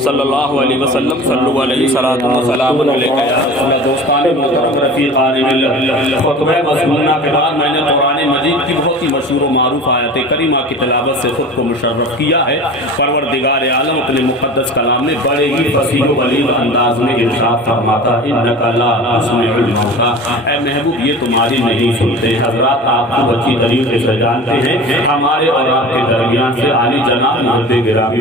صلی اللہ علیہ وسلم صلو علیہ صلاۃ و سلام علیکہ یا رسول اللہ۔ دوستان محترم، رفیقان ملت، خطبہ مسنونہ کے بعد میں نے قرآن مجید کی بہت ہی مشہور و معروف آیت کریمہ کی تلاوت سے خود کو مشرف کیا ہے۔ پروردگار عالم اپنے مقدس کلام میں بڑے ہی فصیح و بلیغ انداز میں ارشاد فرماتا ہے، انک لا تسمع الموتیٰ، اے محبوب یہ تمہاری نہیں سنتے۔ حضرات آپ کو اچھی طریقے سے جانتے ہیں، ہمارے اور آپ کے درمیان سے عالی جناب مرد گرامی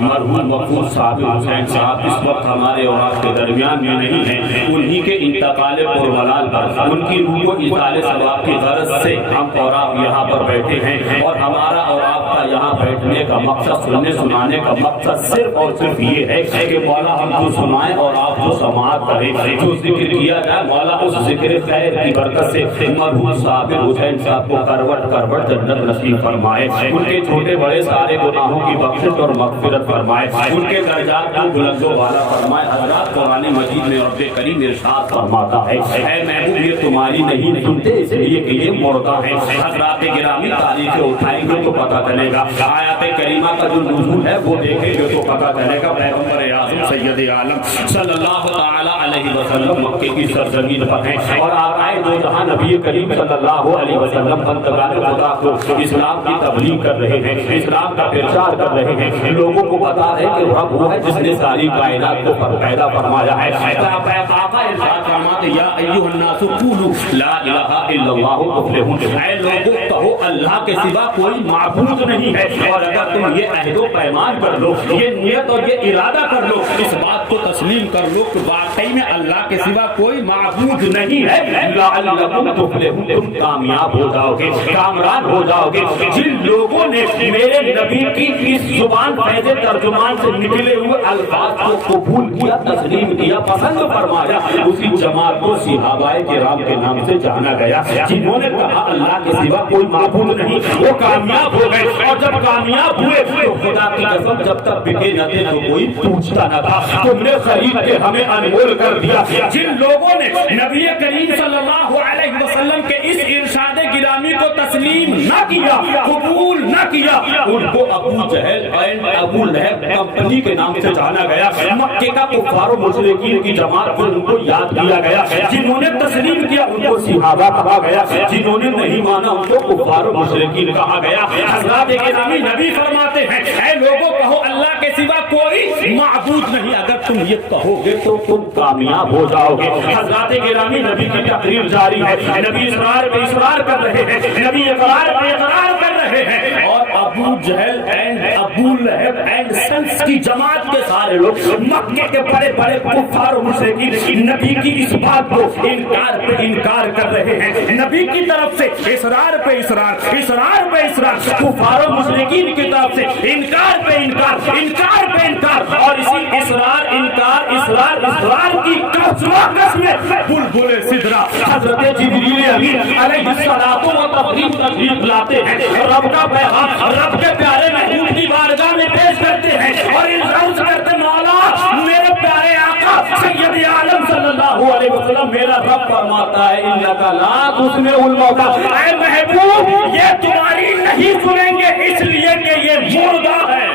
مرحوم مقبول صاحب حسین صاحب اس وقت ہمارے اور آپ کے درمیان میں نہیں ہیں۔ انہی کے انتقال پرملال پر ان کی روح کو اطالِ ثواب کی غرض سے ہم اور آپ یہاں پر بیٹھے ہیں، اور ہمارا اور آپ کا یہاں بیٹھنے کا مقصد، سننے سنانے کا مقصد صرف اور صرف یہ ہے کہ مولا ہم کو سنائیں اور آپ کو سماعت کریں۔ جو ذکر کیا جائے مولا اس ذکر خیر کی برکت سے مرحوم صاحب حسین صاحب کو کروٹ کروٹ جنت نصیب فرمائے، ان کے چھوٹے بڑے سارے گناہوں کی بخشش اور مغفرت فرمائے، ان کے درجات کو بلند و بالا فرمائے۔ حضرات قرآن مجید میں رب کریم ارشاد فرماتا ہے، اے محبوب یہ تمہاری نہیں سنتے اس لیے کہ یہ مردہ ہے۔ حضرات گرامی تاریخیں اٹھائیں گے تو پتہ چلے گا، آیات کریمہ کا جو نزول ہے وہ دیکھیں گے تو پتہ چلے گا۔ پیغمبر اعظم سید عالم صلی اللہ تعالی علیہ وسلم مکے کی سرزمین پر ہیں، اور آقائے دو جہاں نبی کریم صلی اللہ علیہ وسلم بندگان خدا کو اسلام کی تبلیغ کر رہے ہیں، اسلام کا پرچار کر رہے ہیں، لوگوں کو پتا ہے کہ رب وہ ہے جس نے ساری کائنات کو پیدا فرمایا ہے۔ آقا ارشاد فرماتے یا ایھا الناس قولوا لا الہ الا اللہ تفلحون، اے لوگوں کہو اللہ کے سوا کوئی معبود نہیں ہے، اور اگر تم یہ عہد و پیمان کر لو، یہ نیت اور یہ ارادہ کر لو، اس بات کو تسلیم کر لو کہ واقعی میں اللہ کے سوا کوئی معبود نہیں ہے، لعلکم تفلحون، تم کامیاب ہو جاؤ گے، کامران ہو جاؤ گے۔ جن لوگوں نے میرے نبی کی اس زبان فیض ترجمان سے نکلے ہوئے الفاظ کو قبول کیا، تسلیم کیا، پسند فرمایا، اسی جماعت کو صحابہ کرام کے نام سے جانا گیا۔ جنہوں نے کہا اللہ کے سوا کوئی معبود نہیں، وہ کامیاب ہو گئے، اور جب کامیاب ہوئے تو خدا کی قسم جب تک بکے نہ تھے تو کوئی پوچھتا نہ تھا، تم نے خرید کے ہمیں انمول کر دیا۔ جن لوگوں نے نبی کریم صلی اللہ علیہ وسلم کے اس ارشاد گرامی کو تسلیم نہ کیا، قبول نہ کیا، ان کو ابو جہل اینڈ ابو لہب کمپنی کے نام سے جانا گیا۔ مکے کا کفار و مشرکین کی جماعت کو ان کو یاد کیا گیا۔ جنہوں نے تسلیم کیا ان کو صحابہ کہا گیا، جنہوں نے نہیں مانا ان کو کفار و مشرکین کہا گیا۔ حضرات گرامی نبی فرماتے ہیں، اے لوگوں کہو اللہ کے سوا کوئی معبود نہیں، اگر تم یہ کہو گے تو تم کامیاب ہو جاؤ گے۔ حضرات گرامی نبی کی تقریر جاری ہے، نبی اصرار پہ اصرار کر رہے ہیں، نبی اقرار پہ اقرار کر رہے ہیں، اور ابو جہل اینڈ ابو لہب اینڈ سنس کی جماعت کے سارے لوگ مکے کے بڑے بڑے کفار و مشرکین نبی کی اس بات کو انکار پہ انکار کر رہے ہیں۔ نبی کی طرف سے اصرار پہ اصرار، اصرار پہ اصرار، کفار و مشرکین کی طرف سے انکار پہ انکار، انکار پہ انکار، اور اسی اصرار انکار اصرار اصرار کی قسمیں بلبل سدرا حضرت جبریل امین علیہ الصلوۃ و تسلیم تشریف لاتے ہیں، رب کا پیغام رب کے پیارے محبوب کی بارگاہ میں پیش کرتے ہیں، اور عرض کرتے مولا میرے پیارے آقا سید عالم صلی اللہ علیہ وسلم میرا رب فرماتا ہے انک لا تسمع الموتیٰ، اے محبوب یہ تمہاری نہیں سنیں گے اس لیے کہ یہ مردہ ہے،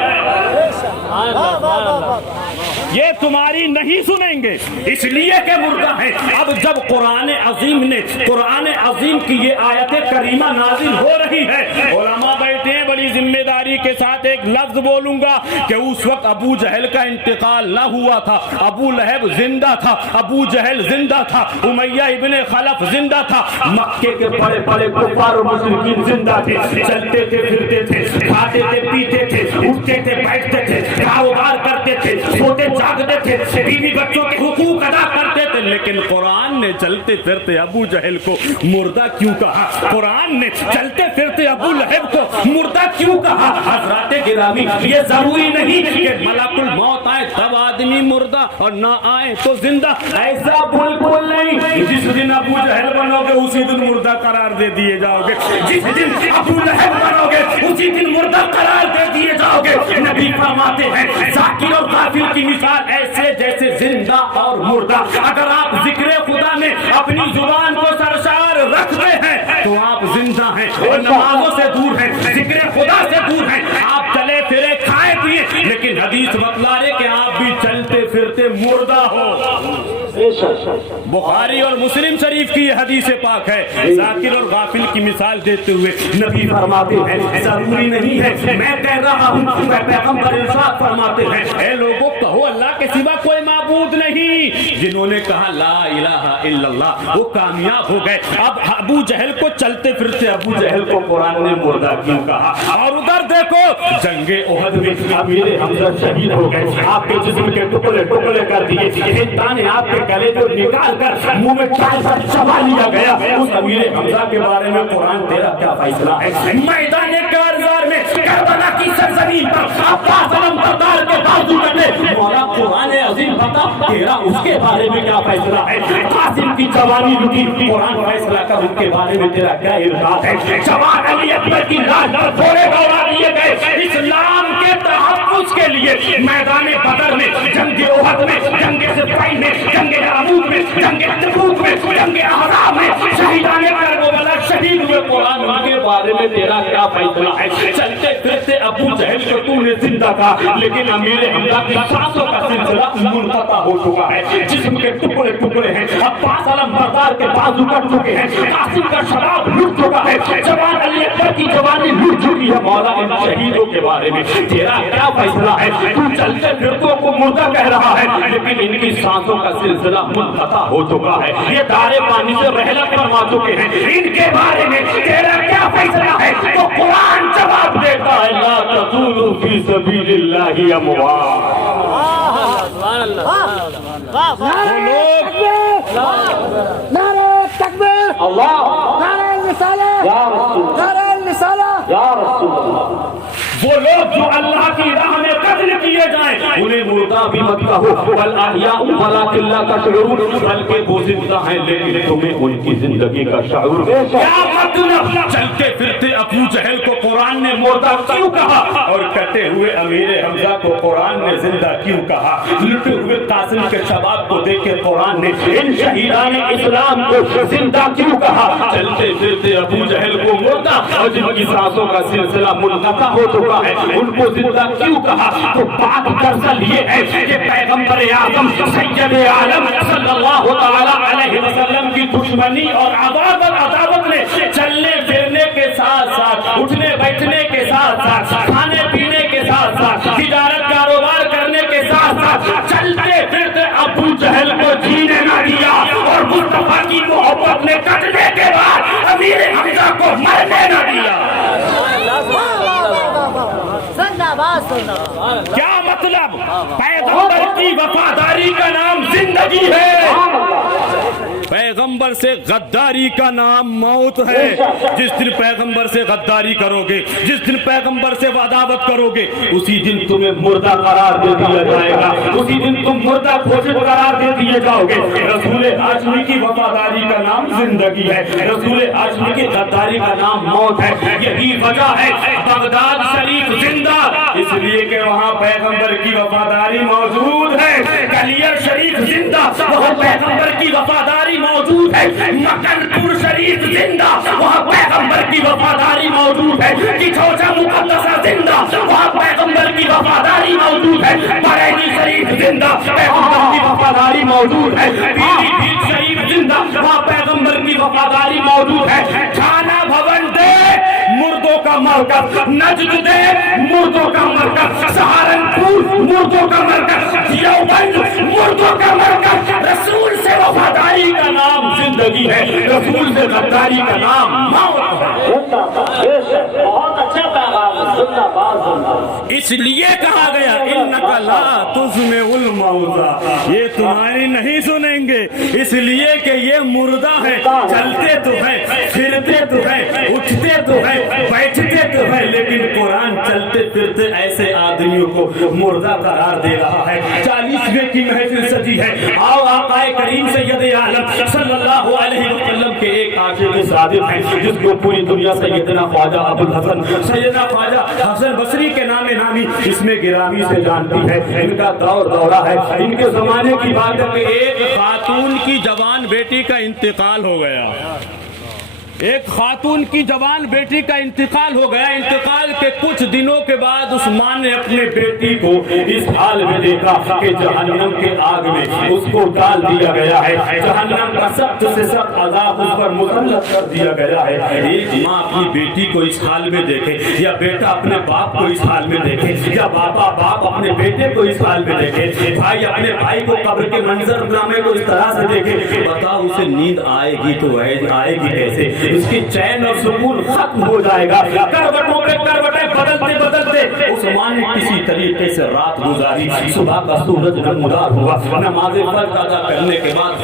یہ تمہاری نہیں سنیں گے اس لیے کہ مردہ ہے۔ اب جب قرآن عظیم کی یہ آیت کریمہ نازل ہو رہی ہے، علماء بیٹھے ہیں، بڑی ذمہ داری کے ساتھ ایک لفظ بولوں گا کہ اس وقت ابو جہل کا انتقال نہ ہوا تھا، ابو لہب زندہ تھا، ابو جہل زندہ تھا، امیہ ابن خلف زندہ تھا، مکے کے بڑے بڑے کفار و مشرکین زندہ تھے، چلتے تھے، پھرتے تھے، کھاتے تھے، پیتے تھے، اٹھتے تھے، بیٹھتے تھے، کاروبار کرتے تھے، سوتے جاگتے تھے، بیوی بچوں کے حقوق ادا کرتے تھے، لیکن قرآن نے چلتے پھرتے ابو جہل کو مردہ کیوں کہا؟ قرآن نے چلتے پھرتے ابو لہب کو مردہ کیوں کہا؟ حضرات گرامی یہ ضروری نہیں کہ ملک الموت آئے تب آدمی مردہ اور نہ آئے تو زندہ، ایسا بالکل نہیں۔ جس دن ابو جہل بنو گے اسی دن مردہ قرار دے دیے جاؤ گے، جس دن ابو لہب بنو گے اسی دن مردہ قرار دے دیے جاؤ گے۔ نبی فرماتے ہیں ذاکر اور غافل کی مثال ایسے جیسے زندہ اور مردہ۔ اگر آپ ذکر خدا میں اپنی زبان کو سرشار رکھتے ہیں تو آپ زندہ ہیں، اور نمازوں سے دور ہیں، ذکر خدا سے دور ہیں، آپ چلے پھرے کھائے پیے، لیکن حدیث بتلا رہے کہ آپ سے مردہ ہو. بخاری اور مسلم شریف کی یہ حدیث پاک ہے. ذاکر اور غافل کی مثال دیتے ہوئے نبی فرماتے ہیں ضروری نہیں ہے میں کہہ رہا ہوں, پیغمبر ارشاد فرماتے ہیں اے لوگوں کہو اللہ کے سوا کوئی معبود نہیں. جنہوں نے کہا لا الہ الا اللہ وہ کامیاب ہو گئے. اب ابو جہل کو چلتے پھرتے ابو جہل کو قرآن نے مردہ کیوں کہا؟ اور ادھر دیکھو جنگ احد میں امیر حمزہ شہید ہو گئے, آپ کے جسم کے ٹکڑے ٹکڑے کر دیے, شیطان نے آپ کے گلے کو نکال کر منہ میں چبا لیا گیا. اس امیر حمزہ کے بارے میں قرآن تیرا کیا فیصلہ ہے؟ میدان کارزار میں کربلا کی سرزمین پر عباس علمبردار کے بازو کٹے, مولا قرآن عظیم بتا تیرا اس کے بارے میں کیا فیصلہ ہے؟ قاسم کی جوانی لٹی, قرآن فیصلہ کر ان کے بارے میں تیرا کیا ارشاد ہے؟ جوان علی اکبر کی لاش پر گھوڑے دوڑا دیے گئے. اسلام کے تحفظ کے لیے میدان بدر میں, جنگ احد میں, جنگ صفین میں, جنگ یرموک میں, جنگ تبوک میں, جنگ احزاب میں شہیدان کربلا شہید ہوئے. قرآن ان کے بارے میں تیرا کیا فیصلہ ہے؟ چلتے پھرتے ابو جہل کو تو نے زندہ کہا, لیکن امیر حمزہ کی سانسوں کا سلسلہ منقطع ہو چکا ہے. جسم کے ٹکڑے ٹکڑے ہیں, عباس علمبردار کے بازو کٹ چکے ہیں, قاسم کا شباب لٹ چکا ہے, جوان علی اکبر کی جوانی لٹ چکی ہے. مولا ان شہیدوں کے بارے میں تیرا کیا فیصلہ ہے؟ تو چلتے پھرتوں کو مردہ کہہ رہا ہے, لیکن ان کی سانسوں کا سلسلہ منقطع ہو چکا ہے. یہ دارے پانی سے رحلت فرما چکے ہیں, ان کے بارے میں تیرا کیا فیصلہ ہے؟ تو قرآن جواب دیتا ہے لا تقولوا فی سبیل اللہ اموات. نعرہ تکبیر, اللہ, نعرہ رسالہ, یا رسول, نعرہ رسالہ, یا رسول اللہ. وہ لوگ جو اللہ کی راہ میں قتل کیے جائیں انہیں مردہ بھی مت کہو, بل احیاء ولکن لا تشعرون, بلکہ وہ زندہ ہیں لیکن تمہیں ان کی زندگی کا شعور. کیا مطلب؟ چلتے پھرتے ابو جہل کو قرآن نے مردہ کیوں کہا اور کٹے ہوئے امیر حمزہ کو قرآن نے زندہ کیوں کہا؟ لٹے ہوئے قاسم کے شباب کو دیکھ کے قرآن نے ان شہیدان اسلام کو زندہ کیوں کہا؟ چلتے پھرتے ابو جہل کو مردہ اور جن کی سانسوں کا سلسلہ منقطع ہو چکا ہے ان کو زندہ کیوں کہا؟ تو بات دراصل یہ ہے کہ پیغمبر اعظم سید عالم صلی اللہ تعالی علیہ وسلم کی دشمنی اور عداوت نے چلنے پھرنے کے ساتھ ساتھ, اٹھنے بیٹھنے کے ساتھ ساتھ, کھانے پینے کے ساتھ ساتھ, تجارت کاروبار کرنے کے ساتھ ساتھ چلتے پھرتے ابو جہل کو جینے نہ دیا, اور مصطفیٰ کی محبت نے کٹنے کے بعد امیر حمزہ کو مرنے نہ دیا. کیا مطلب؟ پیغمبر کی وفاداری کا نام زندگی ہے, پیغمبر سے غداری کا نام موت ہے. جس دن پیغمبر سے غداری کرو گے, جس دن پیغمبر سے عداوت کرو گے, اسی دن تمہیں مردہ قرار دے دیا جائے گا, اسی دن تم مردہ گھوشت قرار دے دیے جاؤ گے. رسول ہاشمی کی وفاداری کا نام زندگی ہے, رسول ہاشمی کی غداری کا نام موت ہے. یہی وجہ ہے بغداد شریف زندہ اس لیے کہ وہاں پیغمبر کی وفاداری موجود ہے. گلیر شریف زندہ, وہاں پیغمبر کی وفاداری موجود ہے. مکن پور شریف زندہ, وہاں پیغمبر کی وفاداری موجود ہے. کچھوچا مقدسہ زندہ, وہاں پیغمبر کی وفاداری موجود ہے. بریلی شریف زندہ, پیغمبر کی وفاداری موجود ہے. پیلی بھیت شریف زندہ, وہاں پیغمبر کی وفاداری موجود ہے. کھانا بھون دے مردوں کا مرکز, نجد دے مردوں کا مرکز, سہارنپور مردوں کا مرکز, دیوبند مردوں کا مرکز. رسول سے وفاداری کا نام زندگی ہے, رسول سے غداری کا نام موت ہے. بہت اچھا پیغام ہے, زندہ باد. اس لیے کہا گیا انک لا تسمع الموتى, یہ تمہاری نہیں سنیں گے, اس لیے کہ یہ مردہ ہے. چلتے تو ہے, پھرتے تو ہے, اٹھتے تو ہے, بیٹھتے تو ہے, لیکن قرآن چلتے پھرتے ایسے آدمیوں کو مردہ قرار دے رہا ہے. 40ویں کی محفل سجی ہے. آؤ آقا کریم سید عالم صلی اللہ علیہ وسلم کے ایک عاشق صادق ہیں جس کو پوری دنیا سیدنا خواجہ ابوالحسن سیدنا خواجہ حسن بصری کے نام نامی اس میں گرامی سے جانتی ہے. ان کا دور دورہ ہے. ان کے زمانے کی بات ہے کہ ایک خاتون کی جوان بیٹی کا انتقال ہو گیا. ایک خاتون کی جوان بیٹی کا انتقال ہو گیا. انتقال کے کچھ دنوں کے بعد عثمان نے اپنے بیٹی کو اس حال میں دیکھا کہ جہنم کے آگ میں اس کو ڈال دیا گیا ہے. جہنم کا سخت سے سخت عذاب اس پر مسلط کر دیا گیا ہے. ایک ماں اپنی بیٹی کو اس حال میں دیکھے, یا بیٹا اپنے باپ کو اس حال میں دیکھے, یا باپ اپنے بیٹے کو اس حال میں دیکھے, بھائی اپنے بھائی کو قبر کے منظر نامے کو اس طرح سے دیکھے, بتاؤ اسے نیند آئے گی تو آئے گی کیسے؟ اس کی چین اور سکون ختم ہو جائے گا. کروٹوں پہ کروٹیں بدلتے بدلتے عثمان نے کسی طریقے سے رات گزاری. صبح کا سورج نمودار ہوا. نماز فرض ادا کرنے کے بعد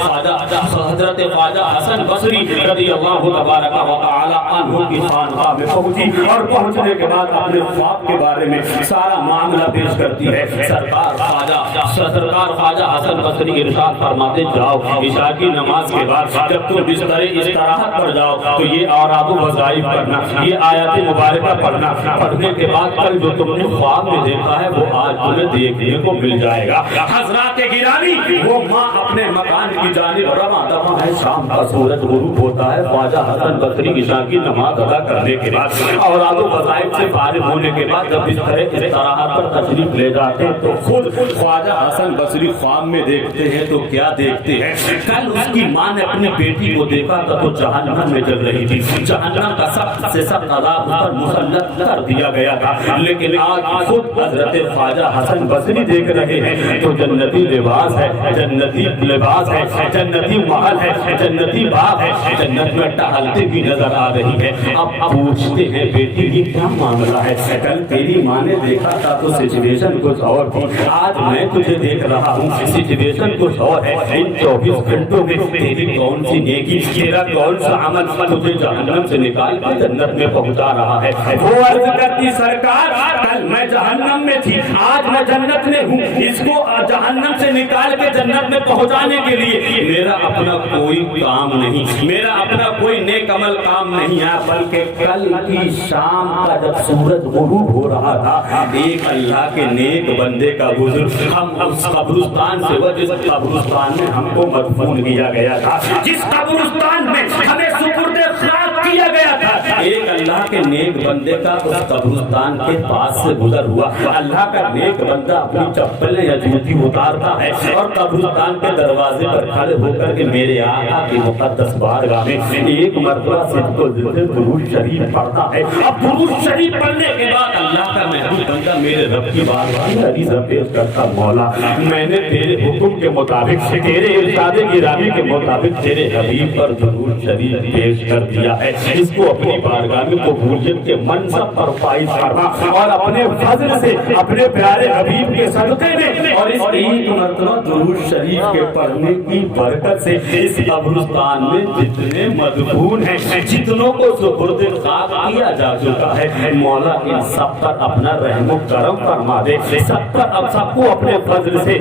حضرت خواجہ حسن بصری رضی اللہ تبارک و تعالی عنہ کی خانقاہ میں پہنچی, اور پہنچنے کے بعد اپنے خواب کے بارے میں سارا معاملہ پیش کرتی ہے. سرکار خواجہ حسن بصری ارشاد فرماتے, جاؤ عشاء کی نماز کے بعد جب تم بستر استراحت پر جاؤ تو یہ اوراد و وظائف پڑھنا, یہ آیات مبارکہ پڑھنا. پڑھنے کے بعد کل جو تم نے خواب میں دیکھا ہے وہ آج تمہیں دیکھنے کو مل جائے گا. حضرات گرامی, وہ ماں اپنے مکان کی جانب رواں دواں ہے. شام کا سورج غروب ہوتا ہے. خواجہ حسن بصری عشاء کی نماز ادا کرنے کے بعد اوراد و وظائف سے فارغ ہونے کے بعد جب بستر استراحت پر تشریف لے جاتے ہیں تو خود خواجہ حسن بصری خواب میں دیکھتے ہیں تو کیا دیکھتے ہیں؟ کل اس کی ماں نے اپنی بیٹی کو دیکھا تھا تو جہنم میں جل رہی تھی. جہنم کا سخت سے سخت عذاب پر مسلط کر دیا گیا تھا. لیکن آج خود حضرت خواجہ حسن بصری دیکھ رہے ہیں تو جنتی لباس ہے, جنتی لباس ہے, جنتی محل ہے, جنتی باغ ہے, جنت میں ٹہلتے بھی نظر آ رہی ہے. اب پوچھتے ہیں بیٹی یہ کیا معاملہ ہے؟ کل تیری ماں نے دیکھا تھا تو سچویشن کچھ اور تھی, آج میں تجھے دیکھ رہا ہوں سچویشن کچھ اور ہے. ان 24 گھنٹوں میں تیری کون سی نیکی, تیرا کون سا عمل تجھے جہنم سے نکال کر جنت میں پہنچا رہا ہے؟ وہ عرض کرتی, سرکار کل میں جہنم میں تھی, آج میں جنت میں ہوں. اس کو جہنم سے نکال کے جنت میں پہنچانے کے لیے میرا اپنا کوئی کام نہیں, میرا اپنا کوئی نیک عمل کام نہیں ہے, بلکہ کل کی شام کا جب سورج غروب ہو رہا تھا ایک اللہ کے نیک بندے کا بزرگ ہم اس قبرستان سے, وہ جس قبرستان میں ہم کو مدفون کیا گیا تھا, جس قبرستان میں ہمیں سپرد خاک کیا گیا تھا, ایک اللہ کے نیک بندے کا اس قبرستان کے پاس سے گزر ہوا. اللہ کا نیک بندہ اپنی چپلیں یا جوتی اتارتا ہے اور قبرستان کے دروازے پر کھڑے ہو کر کے میرے آقا کی مقدس بارگاہ میں ایک مرتبہ صدق و درود شریف پڑھتا ہے. اب درود شریف پڑھنے کے بعد اللہ کا محبوب بندہ میرے رب کی بارگاہ میں عریضہ پیش کرتا, مولا میں نے تیرے حکم کے مطابق, تیرے ارشاد گرامی کے مطابق تیرے حبیب پر درود شریف پیش کر دیا ہے. اس کو اپنی بارگاہ میں قبولیت کے منصب پر فائز فرما, اور اپنے فضل سے اپنے پیارے حبیب کے صدقے میں اور اس ایک مرتبہ درود شریف کے پڑھنے کی برکت سے اس قبرستان میں جتنے مدفون ہیں, جتنوں کو سپرد خاک کیا جا چکا ہے, مولا ان سب پر اپنا رحم و کرم فرما دے. سب پر اب سب کو اپنے فضل سے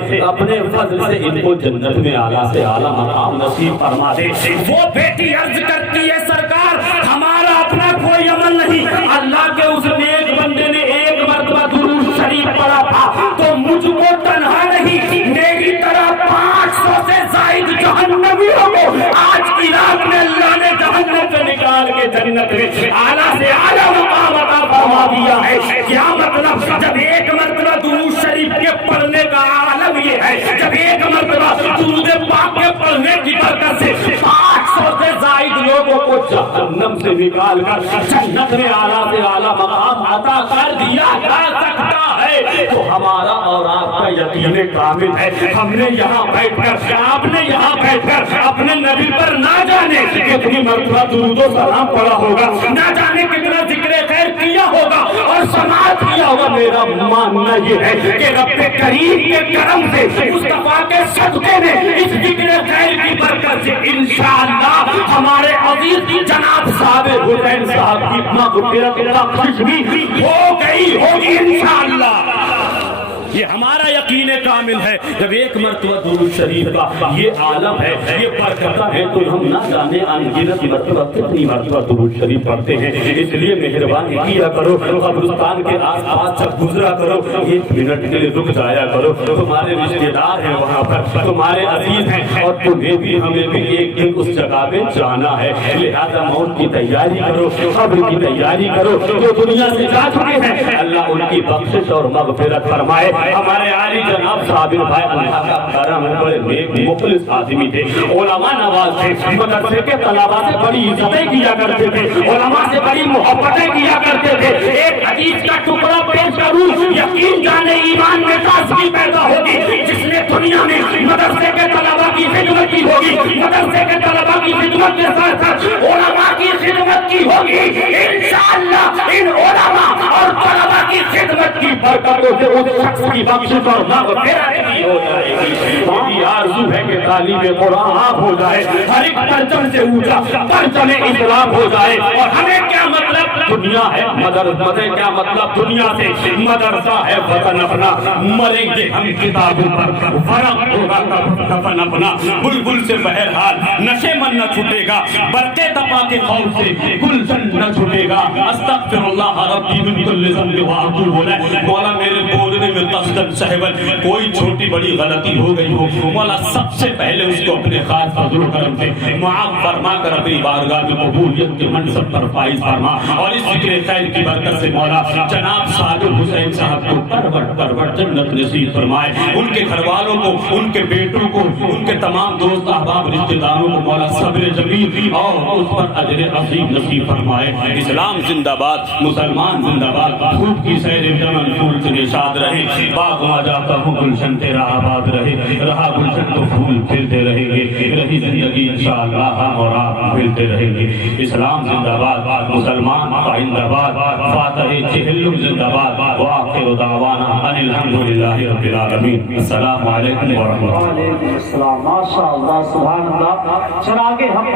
ان کو جنت میں اعلیٰ سے اعلیٰ مقام نصیب فرما دے. وہ بیٹی عرض کرتی ہے, سرکار ہمارا اپنا کوئی عمل نہیں, اللہ کے اس نیک بندے نے ایک مرتبہ درود شریف پڑھا تھا تو مجھ کو تنہا نہیں, میری طرح 500 سے زائد جہنمیوں کو آج کی رات میں اللہ نے جہنم سے نکال کے جنت میں اعلیٰ سے اعلیٰ مقام عطا فرما دیا ہے. کیا مطلب؟ جب ایک مرتبہ درود شریف کے پڑھنے کا عالم یہ ہے, جب ایک مرتبہ درود پاک کے پڑھنے کی برکت سے 500 سے زائد لوگوں کو جہنم سے نکال کر جنت میں اعلیٰ سے اعلیٰ مقام عطا کر دیا جا سکتا ہے, تو ہمارا اور آپ کا یقین کامل ہے. ہم نے یہاں بیٹھ کر, آپ نے یہاں بیٹھ کر اپنے نبی پر نہ جانے کتنی مرتبہ درود و سلام پڑھا ہوگا, نہ جانے کتنا ذکر خیر کیا ہوگا اور سماعت کیا ہوگا. میرا ماننا یہ ہے کہ رب کریم کے کرم سے, مصطفیٰ کے صدقے میں, اس ذکر خیر کی برکت سے انشاءاللہ ہمارے عزیز جناب صاحب حسین صاحب کی مغفرت بخشش بھی ہو گئی ہوگی انشاءاللہ. یہ ہمارا یقین کامل ہے جب ایک مرتبہ درود شریف کا یہ عالم ہے، یہ برکتہ ہے، تو ہم نہ جانے انگنت مرتبہ کتنی مرتبہ درود شریف پڑھتے ہیں۔ اس لیے مہربانی کیا کرو، قبرستان کے آس پاس جب گزرا کرو 1 منٹ کے لیے رک جایا کرو، تمہارے رشتے دار ہیں وہاں پر، تمہارے عزیز ہیں، اور تمہیں بھی ہمیں بھی ایک دن اس جگہ پہ جانا ہے، لہذا موت کی تیاری کرو، قبر کی تیاری کرو۔ جو دنیا سے جا چکے ہیں اللہ ان کی بخشش اور مغفرت فرمائے۔ ہمارے عالی جناب صابر بھائی اللہ کا کرم ہے، بڑے نیک مخلص آدمی تھے، علماء نواز تھے، مدرسے کے طلباء سے بڑی عزتیں کیا کرتے تھے، علماء سے بڑی محبتیں کیا کرتے تھے۔ ایک حدیث کا ٹکڑا پیش کروں، یقین جانے ایمان میں تازگی پیدا ہوگی جس نے دنیا میں مدرسے کے طلباء کی خدمت کی ہوگی، مدرسے کے طلباء کی خدمت کے ساتھ ساتھ علماء کی خدمت کی ہوگی، انشاءاللہ ان علماء اور طلباء کی خدمت کی برکتوں سے اس شخص کی بخشش اور مغفرت کی ہو جائے گی۔ میری آرزو ہے کہ طالب قرآن آپ ہو جائے، ہر ایک پرچم سے اونچا پرچم اسلام ہو جائے۔ اور ہمیں کیا مطلب دنیا ہے مدرسے، کیا مطلب دنیا سے مدرسہ ہے وطن اپنا، مریں گے ہم کتابوں پر، فرق ہوگا کفن اپنا، بلبل سے بہرحال نشے من نہ چھوٹے گا، برقے تپا کے خوف سے گلشن نہ چھوٹے گا۔ استغفر اللہ ربی من کل ذنب واتوب الیہ۔ مولا میرے بولنے میں قصدن سہون کوئی چھوٹی بڑی غلطی ہو گئی ہو، مولا سب سے پہلے اس کو اپنے خاص فضل و کرم سے معاف فرما کر اپنی بارگاہ میں قبولیت کے منصب پر فائز فرما، اور اس ذکر خیر کی برکت سے مولا جناب صادق حسین صاحب کو پرور جنت نصیب فرمائے، ان کے گھر والوں کو، ان کے بیٹوں کو، ان کے تمام دوست احباب رشتہ داروں کو مولا صبر جمیل اور اس پر اجر عظیم نصیب فرمائے۔ اسلام زندہ باد، مسلمان زندہ باد، خوب کی سیر جمن پھول سے نشاد رہے، باغ میں جاتا ہوں گلشن تیرا آباد رہے، رہا گلشن تو پھول کھلتے رہیں گے، رہی زندگی انشاءاللہ ہم اور آپ ملتے رہیں گے۔ اسلام زندہ باد، مسلمان زندہ باد، فاتح چہلم زندہ باد، وآخر دعوانا ان الحمدللہ رب العالمین۔ السلام علیکم ورحمۃ اللہ۔ وعلیکم السلام، ماشاء اللہ، سبحان اللہ۔ چراغ ہم